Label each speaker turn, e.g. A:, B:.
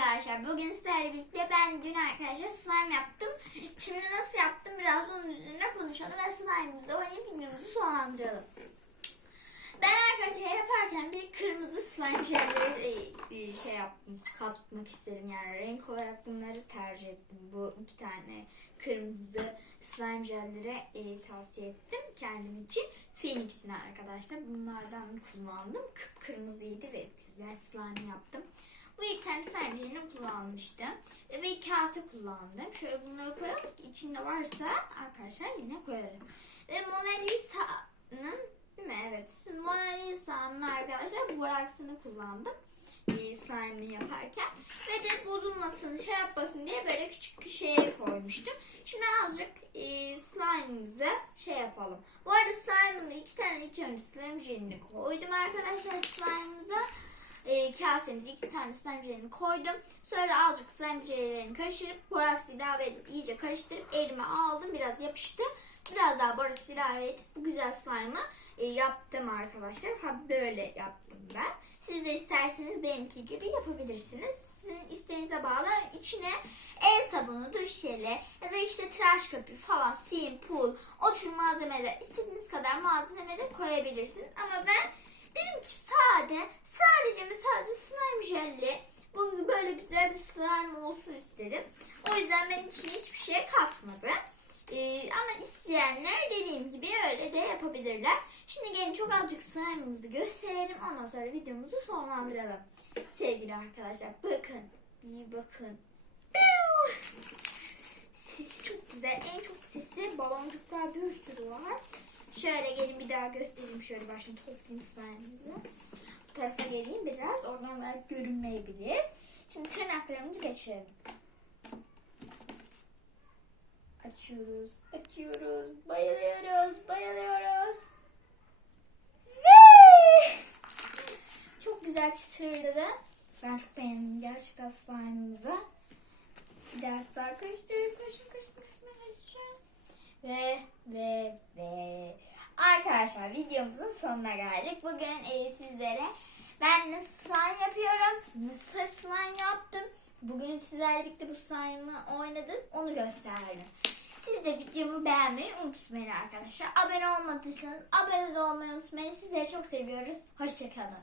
A: arkadaşlar. Bugün sizlerle birlikte ben dün arkadaşlar slime yaptım. Şimdi nasıl yaptım biraz onun üzerine konuşalım ve slime'ımızla oynayıp videomuzu sonlandıralım. Ben arkadaşlar yaparken bir kırmızı slime jelleri e, e, şey yaptım, katmak istedim yani renk olarak bunları tercih ettim. Bu iki tane kırmızı slime jelleri e, tavsiye ettim kendim için. Phoenix'in arkadaşlar bunlardan kullandım. Kıpkırmızıydı ve güzel slime yaptım. Bu iki tane jelini kullanmıştım. Ve bir kase kullandım. Şöyle bunları koyalım ki içinde varsa arkadaşlar yine koyarım. Ve Mona Lisa'nın Değil mi? Evet. Mona Lisa'nın arkadaşlar boraksını kullandım. E, yaparken. Ve de bozulmasın, şey yapmasın diye böyle küçük bir şeye koymuştum. Şimdi azıcık e, slime'ımızı şey yapalım. Bu arada slime'ımı iki tane ilk önce slime jelini koydum arkadaşlar slime'ımıza. E, kasemize iki tane jelini koydum. Sonra azıcık slime jellerini karıştırıp boraks ilave edip iyice karıştırıp elime aldım. Biraz yapıştı. Biraz daha boraks ilave edip bu güzel slime'ı e, yaptım arkadaşlar. Ha böyle yaptım ben. Siz de isterseniz benimki gibi yapabilirsiniz. Sizin isteğinize bağlı. İçine el sabunu, duş jeli ya da işte tıraş köpüğü falan, sim, o tür malzemeler istediğiniz kadar malzeme de koyabilirsiniz. Ama ben dedim ki sade, sadece mi sadece slime jelli. Bu böyle güzel bir slime olsun istedim. O yüzden ben içine hiçbir şey katmadım. Ee, ama isteyenler dediğim gibi öyle de yapabilirler. Şimdi gelin çok azıcık slime'ımızı gösterelim. Ondan sonra videomuzu sonlandıralım. Sevgili arkadaşlar bakın. Bir bakın. Sesi çok güzel. En çok sesli baloncuklar bir sürü var. Şöyle gelin bir daha göstereyim. Şöyle başını toplayayım slime'ımızı. Bu tarafa geleyim biraz. Oradan belki görünmeyebilir. Şimdi tırnaklarımızı geçirelim. Açıyoruz, açıyoruz, bayılıyoruz, bayılıyoruz. Ve çok güzel çıtırdadı. Ben çok beğendim gerçekten slime'ımızı. Bir ders daha karıştırıp karıştırıp karıştırıp karıştırıp Ve ve ve arkadaşlar videomuzun sonuna geldik. Bugün e, sizlere ben nasıl slime yapıyorum, nasıl slime yaptım. Bugün sizlerle birlikte bu slime'ı oynadım, onu gösterdim. Siz de videomu beğenmeyi unutmayın arkadaşlar. Abone olmadıysanız abone olmayı unutmayın. Sizleri çok seviyoruz. Hoşçakalın.